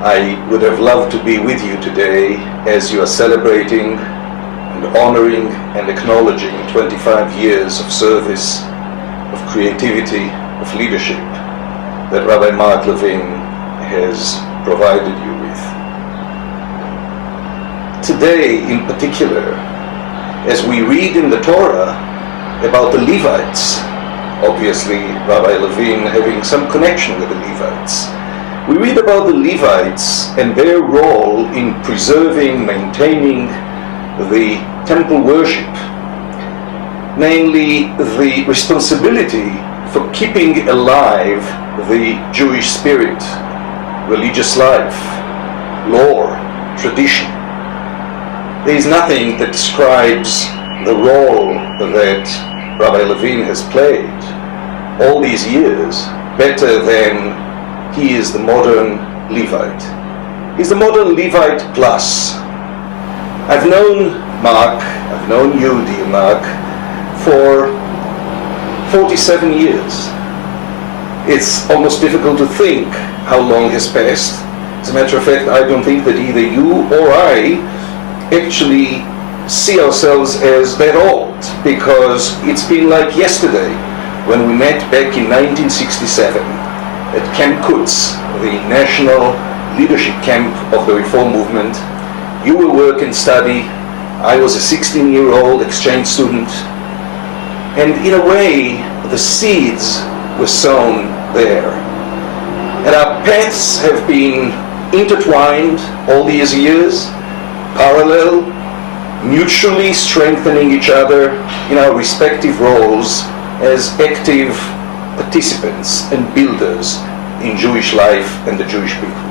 I would have loved to be with you today as you are celebrating and honoring and acknowledging 25 years of service, of creativity, of leadership that Rabbi Mark Levin has provided you with. Today, in particular, as we read in the Torah about the Levites, obviously Rabbi Levin having some connection with the Levites, we read about the Levites and their role in preserving, maintaining the temple worship, namely the responsibility for keeping alive the Jewish spirit, religious life, lore, tradition. There is nothing that describes the role that Rabbi Levin has played all these years better than he is the modern Levite. He's the modern Levite plus. I've known Mark, I've known you, dear Mark, for 47 years. It's almost difficult to think how long has passed. As a matter of fact, I don't think that either you or I actually see ourselves as that old, because it's been like yesterday when we met back in 1967 at Camp Kutz, the national leadership camp of the Reform movement. You will work and study. I was a 16-year-old exchange student. And in a way, the seeds were sown there. And our paths have been intertwined all these years, parallel, mutually strengthening each other in our respective roles as active participants and builders in Jewish life and the Jewish people.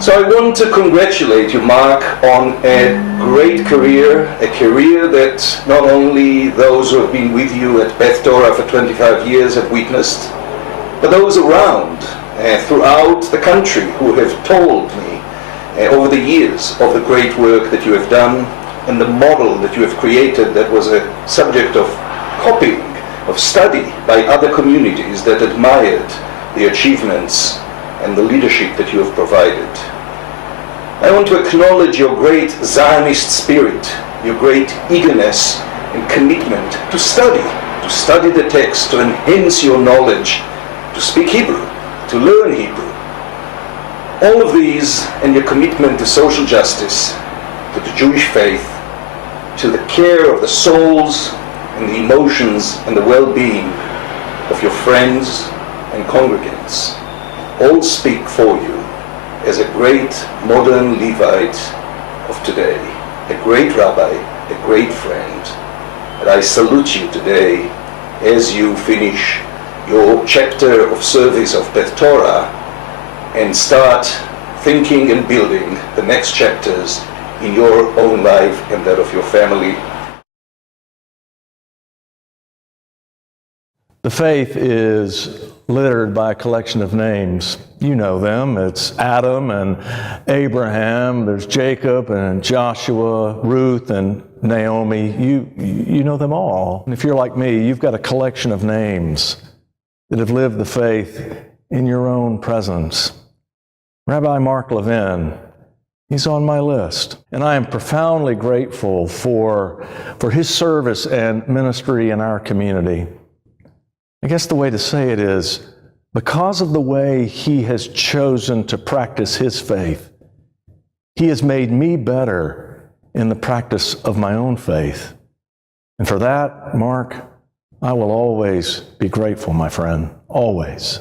So I want to congratulate you, Mark, on a great career, a career that not only those who have been with you at Beth Torah for 25 years have witnessed, but those around throughout the country who have told me over the years of the great work that you have done and the model that you have created that was a subject of copying, of study by other communities that admired the achievements and the leadership that you have provided. I want to acknowledge your great Zionist spirit, your great eagerness and commitment to study the text, to enhance your knowledge, to speak Hebrew, to learn Hebrew. All of these and your commitment to social justice, to the Jewish faith, to the care of the souls and the emotions and the well-being of your friends and congregants all speak for you as a great modern Levite of today, a great rabbi, a great friend. And I salute you today as you finish your chapter of service of Beth Torah and start thinking and building the next chapters in your own life and that of your family. The faith is littered by a collection of names. You know them. It's Adam and Abraham. There's Jacob and Joshua, Ruth and Naomi. You know them all. And if you're like me, you've got a collection of names that have lived the faith in your own presence. Rabbi Mark Levin, he's on my list. And I am profoundly grateful for his service and ministry in our community. I guess the way to say it is, because of the way he has chosen to practice his faith, he has made me better in the practice of my own faith. And for that, Mark, I will always be grateful, my friend, always.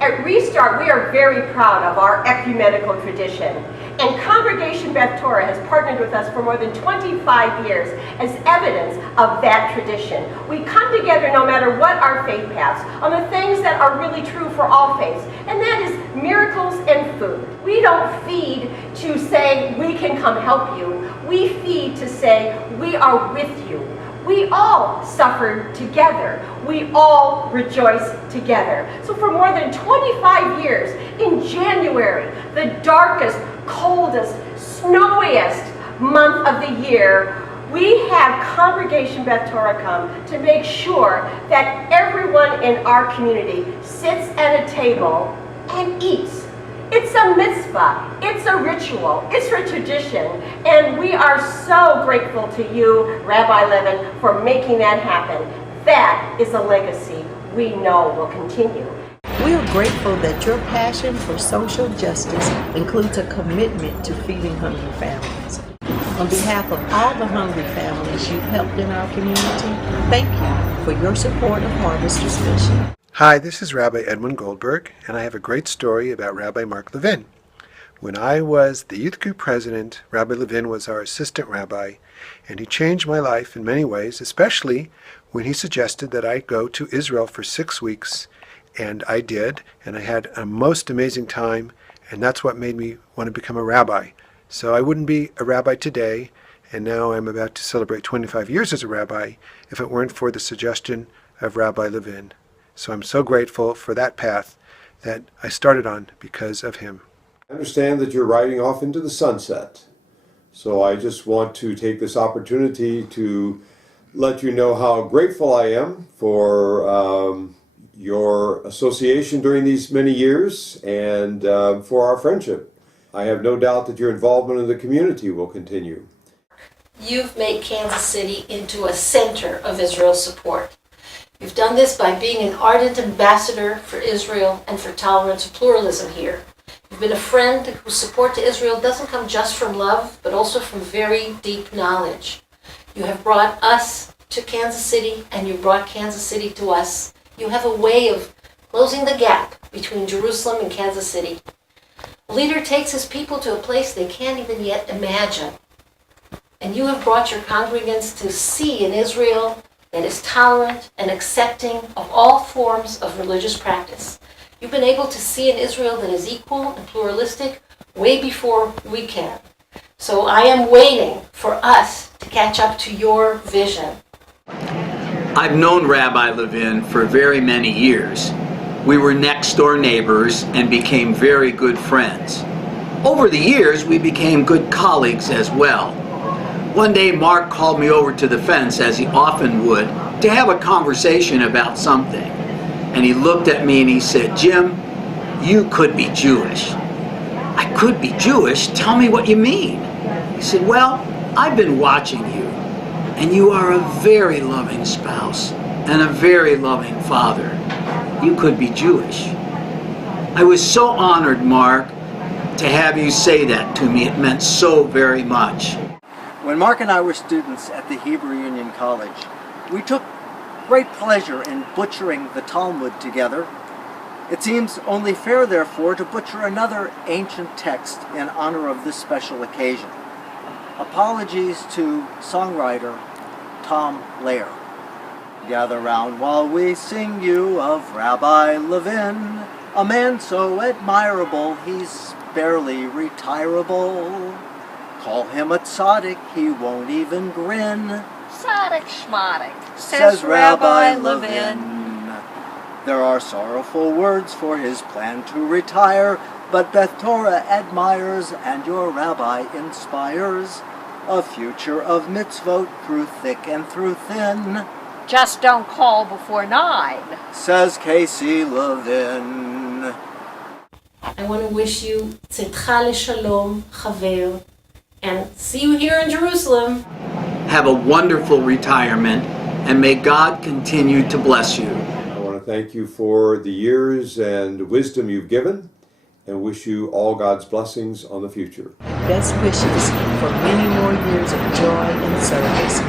At Restart, we are very proud of our ecumenical tradition, and Congregation Beth Torah has partnered with us for more than 25 years as evidence of that tradition. We come together no matter what our faith paths on the things that are really true for all faiths, and that is miracles and food. We don't feed to say we can come help you. We feed to say we are with you. We all suffered together. We all rejoice together. So for more than 25 years, in January, the darkest, coldest, snowiest month of the year, we have Congregation Beth Torah come to make sure that everyone in our community sits at a table and eats. It's a mitzvah, it's a ritual, it's a tradition, and we are so grateful to you, Rabbi Levin, for making that happen. That is a legacy we know will continue. We are grateful that your passion for social justice includes a commitment to feeding hungry families. On behalf of all the hungry families you've helped in our community, thank you for your support of Harvester's mission. Hi, this is Rabbi Edwin Goldberg, and I have a great story about Rabbi Mark Levin. When I was the youth group president, Rabbi Levin was our assistant rabbi, and he changed my life in many ways, especially when he suggested that I go to Israel for 6 weeks, and I did, and I had a most amazing time, and that's what made me want to become a rabbi. So I wouldn't be a rabbi today, and now I'm about to celebrate 25 years as a rabbi, if it weren't for the suggestion of Rabbi Levin. So I'm so grateful for that path that I started on because of him. I understand that you're riding off into the sunset. So I just want to take this opportunity to let you know how grateful I am for your association during these many years and for our friendship. I have no doubt that your involvement in the community will continue. You've made Kansas City into a center of Israel's support. You've done this by being an ardent ambassador for Israel and for tolerance and pluralism here. You've been a friend whose support to Israel doesn't come just from love, but also from very deep knowledge. You have brought us to Kansas City, and you brought Kansas City to us. You have a way of closing the gap between Jerusalem and Kansas City. A leader takes his people to a place they can't even yet imagine. And you have brought your congregants to see an Israel that is tolerant and accepting of all forms of religious practice. You've been able to see an Israel that is equal and pluralistic way before we can. So I am waiting for us to catch up to your vision. I've known Rabbi Levin for very many years. We were next door neighbors and became very good friends. Over the years, we became good colleagues as well. One day, Mark called me over to the fence, as he often would, to have a conversation about something. And he looked at me and he said, "Jim, you could be Jewish." "I could be Jewish? Tell me what you mean." He said, "Well, I've been watching you, and you are a very loving spouse and a very loving father. You could be Jewish." I was so honored, Mark, to have you say that to me. It meant so very much. When Mark and I were students at the Hebrew Union College, we took great pleasure in butchering the Talmud together. It seems only fair, therefore, to butcher another ancient text in honor of this special occasion. Apologies to songwriter Tom Lehrer. Gather round while we sing you of Rabbi Levin, a man so admirable he's barely retirable. Call him a tzaddik, he won't even grin. Tzaddik schmaddik, says Rabbi Levin. There are sorrowful words for his plan to retire, but Beth Torah admires and your rabbi inspires a future of mitzvot through thick and through thin. Just don't call before 9, says Casey Levin. I want to wish you tzedcha l'shalom, chaver, and see you here in Jerusalem. Have a wonderful retirement, and may God continue to bless you. I want to thank you for the years and wisdom you've given, and wish you all God's blessings on the future. Best wishes for many more years of joy and service